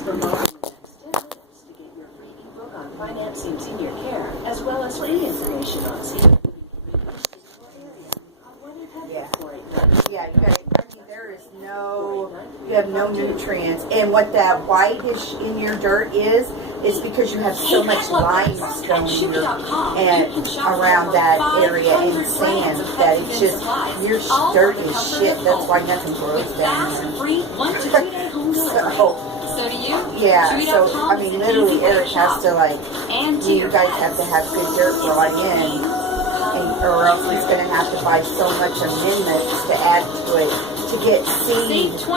promoting the next 10 minutes to get your free ebook on financing senior care, as well as free information on senior Yeah, you got. I mean, there is no. You have no nutrients, and what that whitish in your dirt is because you have so much limestone here and around that area and sand that it's just your dirt is shit. That's why nothing grows down there. So do you? Yeah, so I mean, literally, Eric has to you guys have to have good dirt growing in. Or else he's going to have to buy so much amendments to add to it to get seed to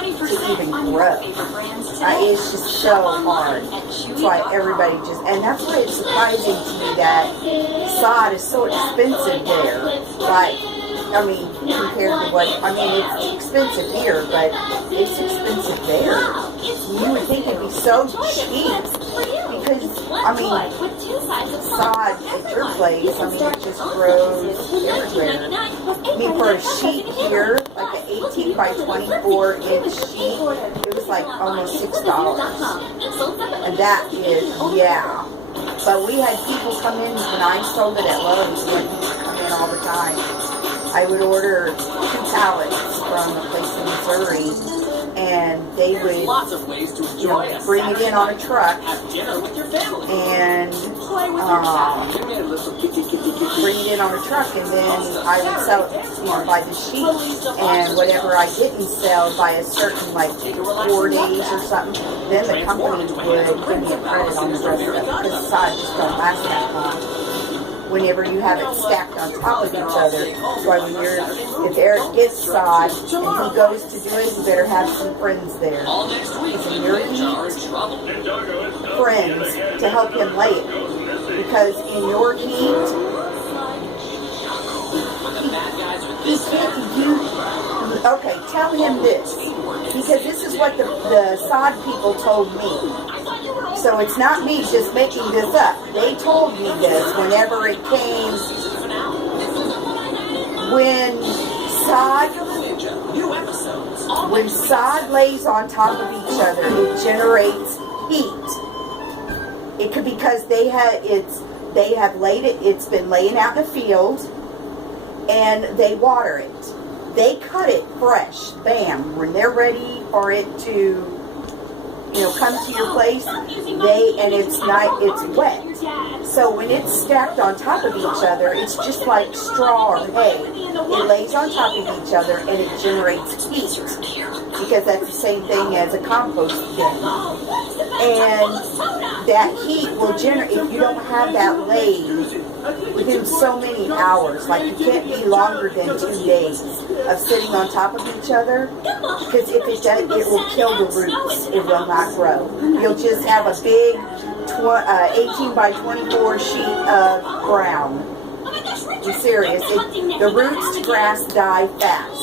even grow. It's just so hard. That's why everybody and that's why it's surprising to me that sod is so expensive there. I mean, compared to it's expensive here, but it's expensive there. You would think it'd be so cheap because, sod at your place, it just grows everywhere. For a sheet here, like an 18 by 24 inch sheet, it was like almost $6. And that is, yeah. But we had people come in when I sold it at Lowe's, we had people come in all the time. I would order 2 pallets from a place in Missouri, and they would bring it in on a truck and then I would sell it by the sheet, and whatever I didn't sell by a certain 4 days or something, then the company would give me a credit on the rest of it because the sod just don't last that long. Whenever you have it stacked on top of each other. So if Eric gets sod and he goes to do it, you better have some friends there. It's in your heat, friends to help him lay it. Because in your heat, he can't do. Okay, tell him this. Because this is what the sod people told me. So it's not me just making this up. They told me this whenever it came. When sod lays on top of each other, it generates heat. It could because they have laid it. It's been laying out in the field, and they water it. They cut it fresh, bam, when they're ready for it to. Come to your place, it's wet. So when it's stacked on top of each other, it's just like straw or hay. It lays on top of each other and it generates heat. Because that's the same thing as a compost bin. And that heat will generate, if you don't have that laid within so many hours, you can't be longer than 2 days of sitting on top of each other, because if it does, it will kill the roots. It will not grow. You'll just have a big 18 by 24 sheet of ground. I'm serious. The roots to grass die fast.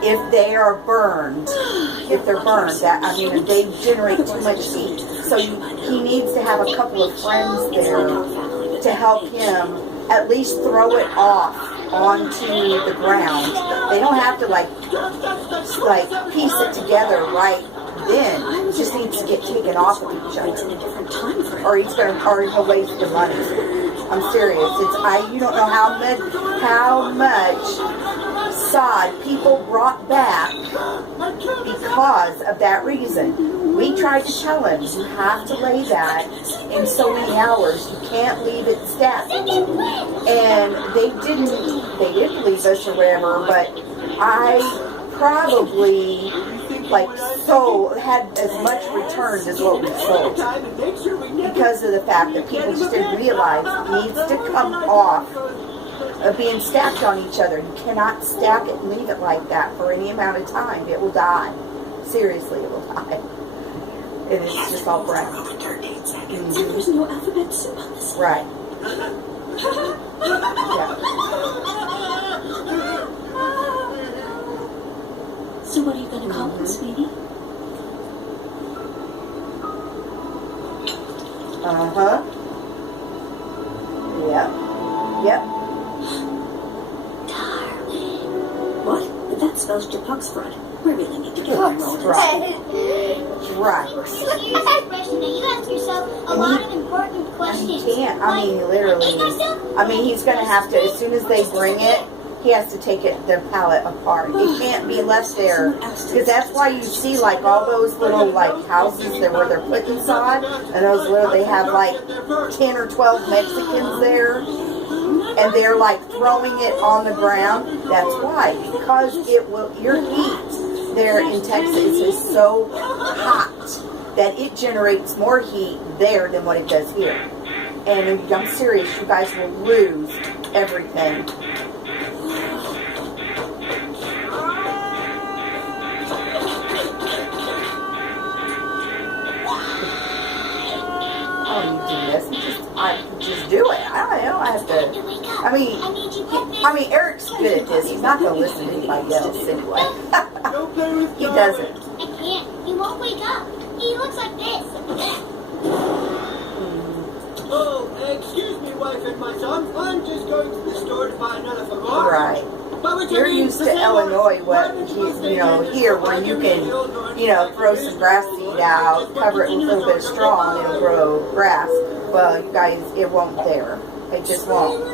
If they are burned, if they generate too much heat. So he needs to have a couple of friends there to help him at least throw it off onto the ground. They don't have to piece it together right then. It just needs to get taken off of each other, or he'll waste your money. I'm serious. You don't know how much sod people brought back because of that reason. We tried to tell him, you have to lay that in so many hours. You can't leave it stacked. And they didn't believe us or whatever, but I probably had as much returns as what we sold, because of the fact that people just didn't realize it needs to come off of being stacked on each other. You cannot stack it and leave it like that for any amount of time. It will die. Seriously, it will die. And it's just all brown. Mm-hmm. There's no alphabet soup on this. Right. Yeah. So what are you going to call it, sweetie? Uh-huh. Yep. Yep. Darling. What? But that spells Japuxfront. We really need to get Right. Right. You serious expression that you ask yourself a lot of important He questions. can't. I mean, literally. I mean, he's going to have to, as soon as they bring it, he has to take their pallet apart. It can't be left there. Because that's why you see, like, all those little, like, houses that where they're putting sod. And those little, they have, like, 10 or 12 Mexicans there. And they're, like, throwing it on the ground. That's why. Because it will, your heat there in Texas is so hot that it generates more heat there than what it does here. And I'm serious, you guys will lose everything. Oh, you do this? Just do it. I don't know. I have to. I mean, Eric's good at this. He's not going to listen to anybody else anyway. He doesn't. I can't. He won't wake up. He looks like this. Oh, excuse me, wife and my son. I'm just going to the store to buy another Ferrari. Right. You're used to Illinois, here where you can, throw some grass seed out, cover it with a little bit of straw, and it'll grow grass. Well, you guys, it won't there. It just won't.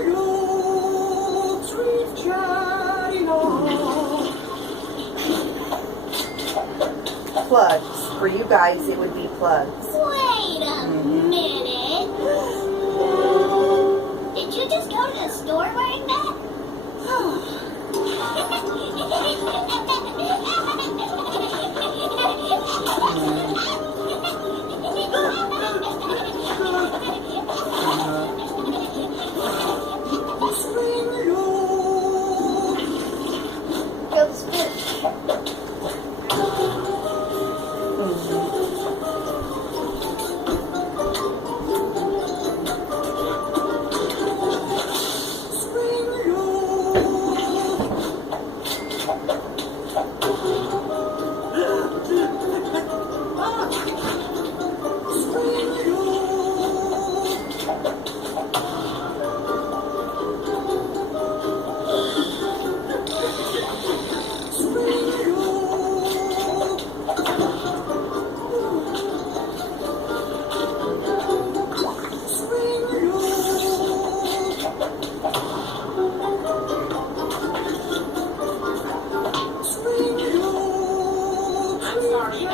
Plugs. For you guys, it would be plugs. Wait a minute. Did you just go to the store wearing that?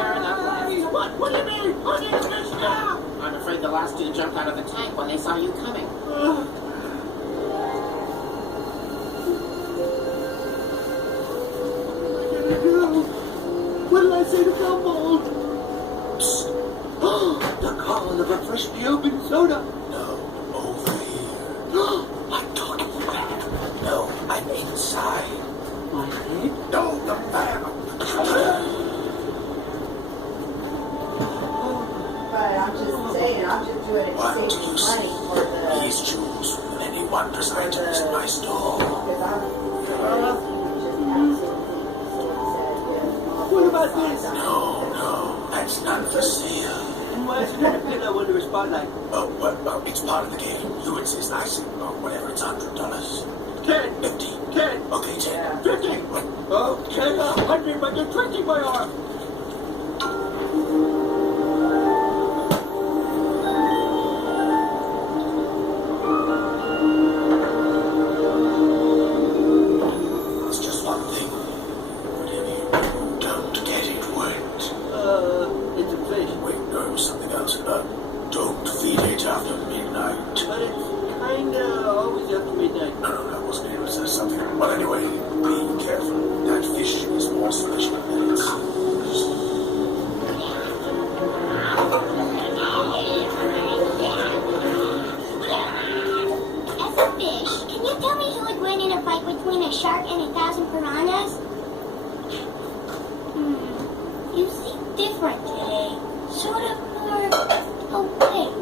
What do you mean? I need to now! I'm afraid the last two jumped out of the tank when they saw you coming. What did I say to Gumball? The call of a freshly opened soda. No, over here. I'm talking back. No, I'm inside. My head? No, the fan. But I'm just saying, I'm just doing it to What do save you me see? money for the. These jewels and any wondrous items in my store. Because I'm. What about this? No, that's none for sale. And why is it in a pillow under a spotlight? Oh, it's part of the game. You insist, I say, whatever, it's $100. 10, 50. 10, Okay, 10. 50. Okay, 100, but you're twisting my arm. It's just one thing. Whatever you do, don't get it wet. It's a fish. Wait, no, something else. Don't feed it after midnight. But it's kinda always after midnight. No, that wasn't it. It was something. Well, anyway, be careful. That fish is more special than it seems. As a fish, can you tell me who would win in a fight between a shark and 1,000 piranhas? You seem different today. Sort of more awake.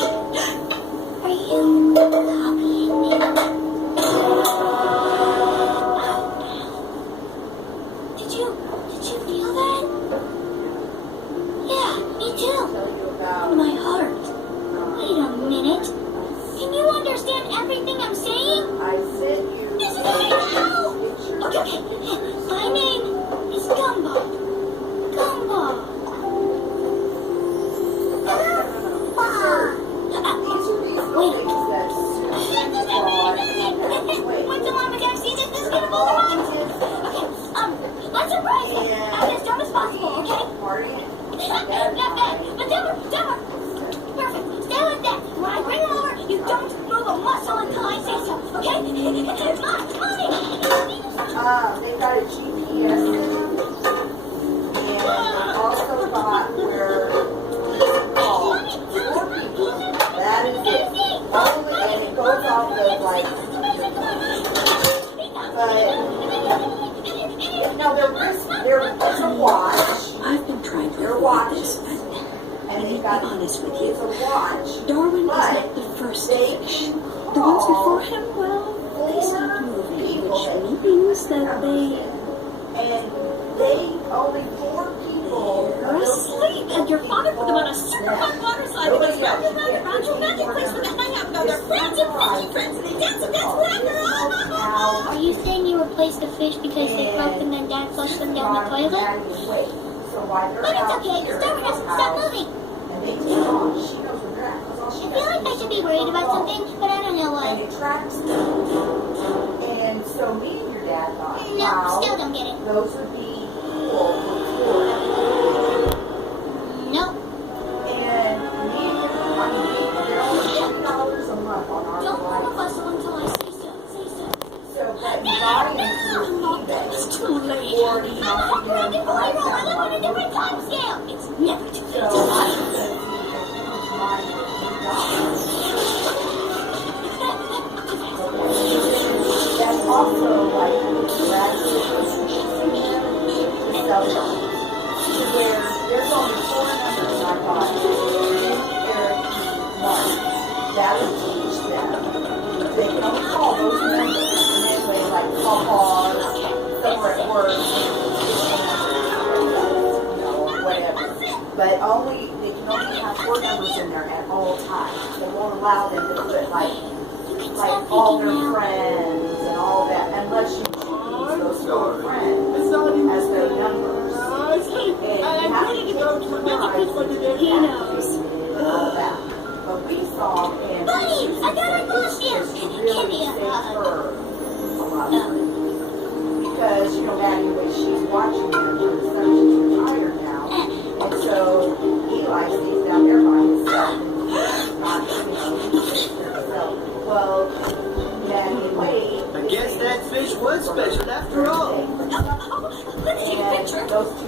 Are you copying me? Did you feel that? Yeah, me too. In my heart. Wait a minute. Can you understand everything Okay? Mom, They got a GPS system, and they also got where call 4 people. That is it. Only, and it goes off of like, but no, there's a watch. I've been trying to Your avoid watch. this, but And let they me got be honest with it's you. a watch. Darwin is But not the first they fish. can The ones call before him, well, they 4 stopped moving, people which means that they and they only 4 people are asleep, and your father put them on a super hot water slide that goes round and round and round your magic place where they hang out with all their friends and fishing friends, and they dance and dance forever. are you saying you replaced the fish because they broke and then Dad flushed them down the toilet? So while they're But it's out okay, here Darwin at has the to stop house, moving. and they take off, she knows where they're at. 'Cause all she I feel does like I is should be worried about something, but I don't know and what. it tracks them. And so me and your dad thought, No, wow, still don't get it. those would be cool for Florida. Nope. And me and your, I mean, they're only $20 a month on our Don't want to life. bustle until I say so. Say so. So that you buy them through eBay. It's too late, Or honey. you know, You're a different I world. I found live on a one. different time scale. It's never too So late. I said, mine $2. That's also like graduate to sell them. Where there's only 4 numbers I got. That would teach them. They can only call those numbers, and then they like call bars, somewhere at work, you know, whatever. But only they can only have 4 numbers in there at all times. They won't allow them to put like all their friends and all that, unless you choose those 4 friends It's not even as their numbers. I'm ready to go to the magic place for today. He knows. And all that. But we saw and Buddy, I got my costume. it's Give really me a saved hug. her a lot. Because, you know, Maddie, when she's watching them, she's retired now. And so Eli stays down there by himself. And he's not himself. Well, Maddie and Wade. I guess that fish was special after all. Let's take a And picture. those 2